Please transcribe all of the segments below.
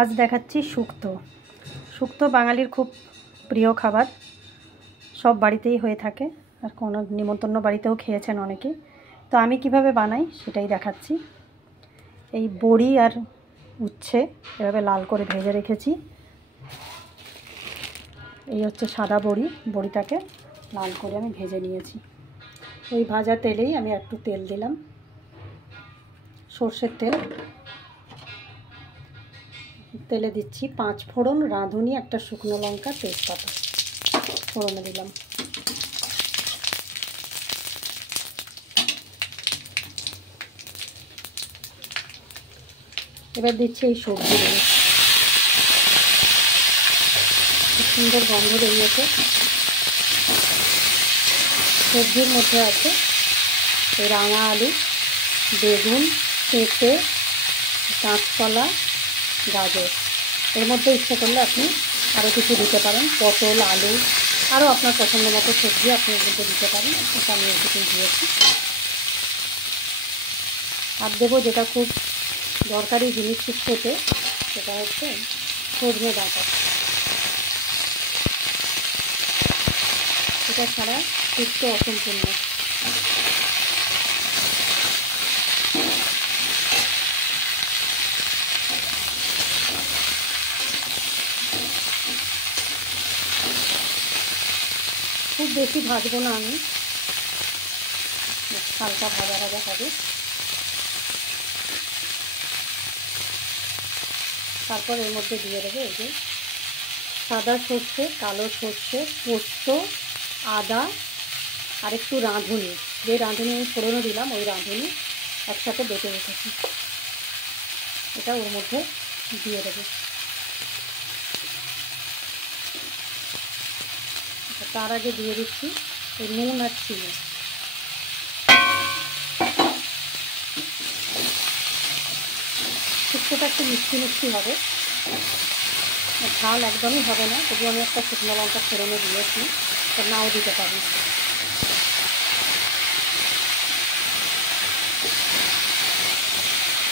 আজ দেখাচ্ছি শুক্তো। শুক্তো বাঙালির খুব প্রিয় খাবার, সব বাড়িতেই হয়ে থাকে, আর কোনো নিমন্ত্রণ বাড়িতেও খেয়েছেন অনেকে। তো আমি কিভাবে বানাই সেটাই দেখাচ্ছি। এই বড়ি আর উচ্ছে এভাবে লাল করে ভেজে রেখেছি। এই হচ্ছে সাদা বড়ি, বড়িটাকে লাল করে আমি ভেজে নিয়েছি। ওই ভাজা তেলেই আমি একটু তেল দিলাম, সর্ষের তেল। তেলে দিচ্ছি 5 ফোড়ন, রাঁধুনি, একটা শুকনো লঙ্কা, তেজপাতা ফোড়নে দিলাম। এবার দিচ্ছি এই সবজিগুলো, খুব সুন্দর গন্ধ বেরিয়েছে। সবজির মধ্যে আছে রাঙা আলু, বেগুন, পেঁপে, কাঁচকলা, গাজর। এর মধ্যে ইচ্ছে করলে আপনি আরও কিছু দিতে পারেন, পটল, আলু, আরও আপনার পছন্দ মতো সবজি আপনি এর মধ্যে দিতে পারেন। এটা আমি এটুকুই দিয়েছি। আর দেবো যেটা খুব দরকারি জিনিস শুক্তোতে, সেটা হচ্ছে সজনে ডাঁটা। এটা ছাড়া শুক্তো অসম্পূর্ণ। খুব বেশি ভাজবো না আমি, হালকা ভাজা ভাজা হবে। তারপর এর মধ্যে দিয়ে দেবো এই যে সাদা সর্ষে, কালো সর্ষে, পোস্ত, আদা আর একটু রাঁধুনি। যে রাঁধুনি আমি ফোড়নে দিলাম, ওই রাঁধুনি একসাথে বেটে রেখেছি, এটা ওর মধ্যে দিয়ে দেবো। তার আগে দিয়ে দিচ্ছি এই নুন আর চিনি। শুক্তোটা একটু মিষ্টি মিষ্টি হবে, ঝাল একদমই হবে না। তবু আমি একটা শুকনো লঙ্কা ফোড়নে দিয়েছি, তো নাও দিতে পারি।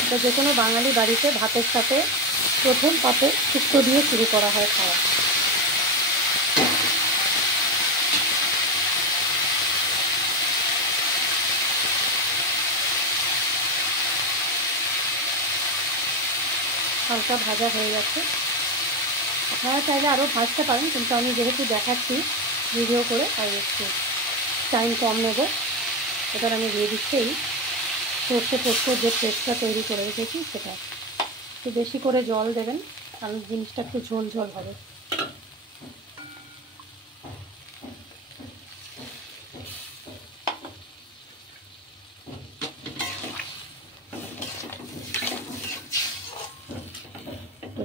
তো যে কোনো বাঙালি বাড়িতে ভাতের সাথে প্রথম পাতে শুক্তো দিয়ে শুরু করা হয় খাওয়া। হালকা ভাজা হয়ে গেছে। আপনারা চাইলে আরও ভাজতে পারেন, কিন্তু আমি যেহেতু দেখাচ্ছি ভিডিও করে, তাই একটু টাইম কম নেব। এবার আমি দিয়ে দিচ্ছি এই সর্ষে পোস্তর যে পেস্টটা তৈরি করে রেখেছি সেটা। একটু বেশি করে জল দেবেন, কারণ জিনিসটা একটু ঝোল ঝোল হবে।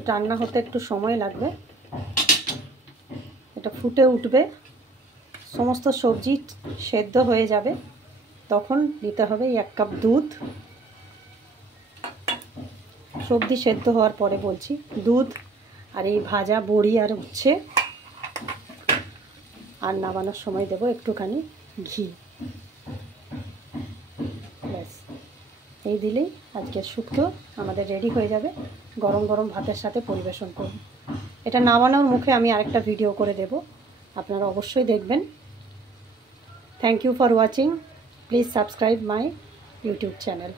রান্না হতে একটু সময় লাগবে, এটা ফুটে উঠবে, সমস্ত সবজি সেদ্ধ হয়ে যাবে, তখন দিতে হবে 1 কাপ দুধ। সবজি সেদ্ধ হওয়ার পরে বলছি, দুধ আর এই ভাজা বড়ি আর উচ্ছে, আর নামানোর সময় দেবো একটুখানি ঘি। ব্যাস, এই দিলেই আজকের শুক্তো আমাদের রেডি হয়ে যাবে। গরম গরম ভাতের সাথে পরিবেশন করুন। এটা নামানোর মুখে আমি আরেকটা ভিডিও করে দেব, আপনারা অবশ্যই দেখবেন। Thank you for watching. Please subscribe my YouTube channel.